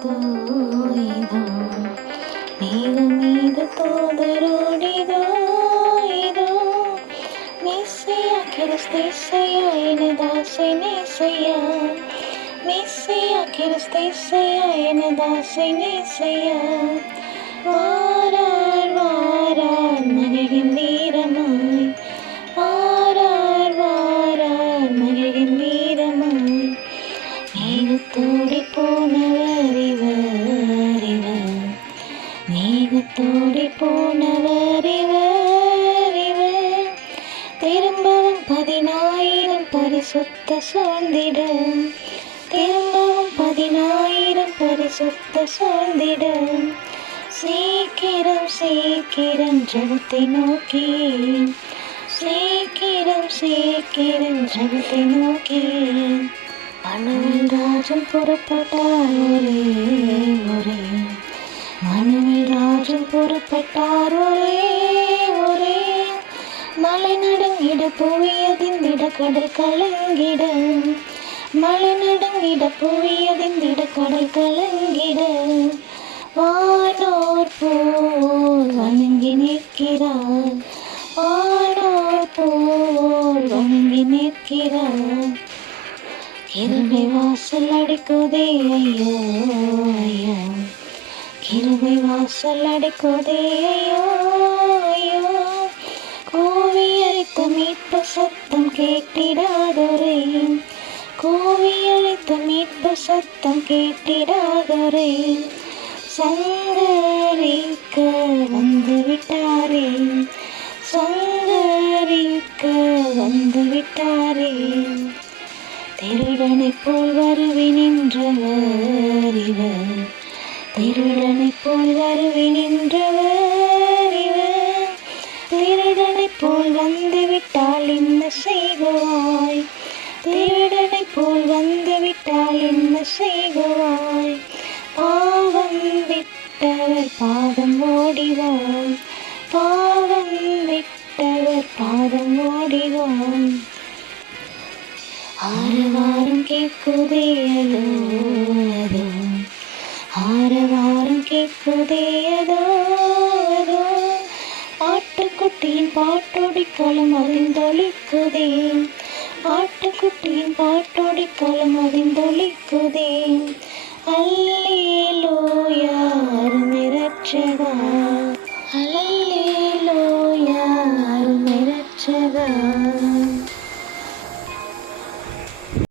இதோ இதோ மேகம் மீது தூதரோடிதோ இதோ மெஸ்ஸியா கிறிஸ்தேசையா எனதாசை நேசையா மெஸ்ஸியா கிறிஸ்தேசையா எனதாசை நேசையா வாரார் வாரார் மகிழ்கின் வீரமாய் வாரார் வாரார் மகிழ்கின் வீரமாய் மேகத்தோடி போனவர் இவர் இவர் மேகத்தோடி போனவர் இவர் இவர் திரும்பவும் 10,000 பரிசுத்த சூழ்ந்திட திரும்பவும் 10,000 பரிசுத்த சூழ்ந்திட சீக்கிரம் சீக்கிரம் ஜெபத்தை நோக்கி சீக்கிரம் சீக்கிரம் ஜெபத்தை நோக்கி மனுவேல் ராஜன் புறப்பட்டார் ஒரே ஒரே மனுவேல் ராஜன் புறப்பட்டார் ஒரே ஒரே மலை நடுங்கிட புவியதிந்திட கடல் கலங்கிட மலை நடுங்கிட புவியதிந்திட கடல் கலங்கிட வானோர் போல் வணங்கி நிற்கிறார் வானோர் போல் வணங்கி நிற்கிறார் கிருபை வாசல் அடைக்குதே ஐயோ ஐயோ கிருபை வாசல் அடைக்குதே ஐயோ ஐயோ கோவி அழைத்த மீட்பு சத்தம் கேட்டிடாதொரே கோவி அழைத்த மீட்பு சத்தம் கேட்டிடாதொரே சங்கரிக்க வந்து விட்டாரே சங்கரிக்க வந்து விட்டாரே திருடனைப் போல் வருவேன் என்றவர் இவர் திருடனைப் போல் வருவேன் என்றவர் இவர் திருடனைப் போல் வந்து விட்டால் என்ன செய்குவாய் திருடனைப் போல் வந்து விட்டால் என்ன செய்குவாய் பாவம் விட்டவர் பாதம் ஓடிவான் பாவம் விட்டவர் பாதம் ஓடிவான் ஆரவாரம் கேட்குதே அதோ அதோ ஆரவாரம் கேட்குதே அதோ அதோ ஆட்டுக்குட்டியின் பாட்டோடி களம் அதிர்ந்தொலிக்குதே ஆட்டுக்குட்டியின் பாட்டோடி களம் அதிர்ந்து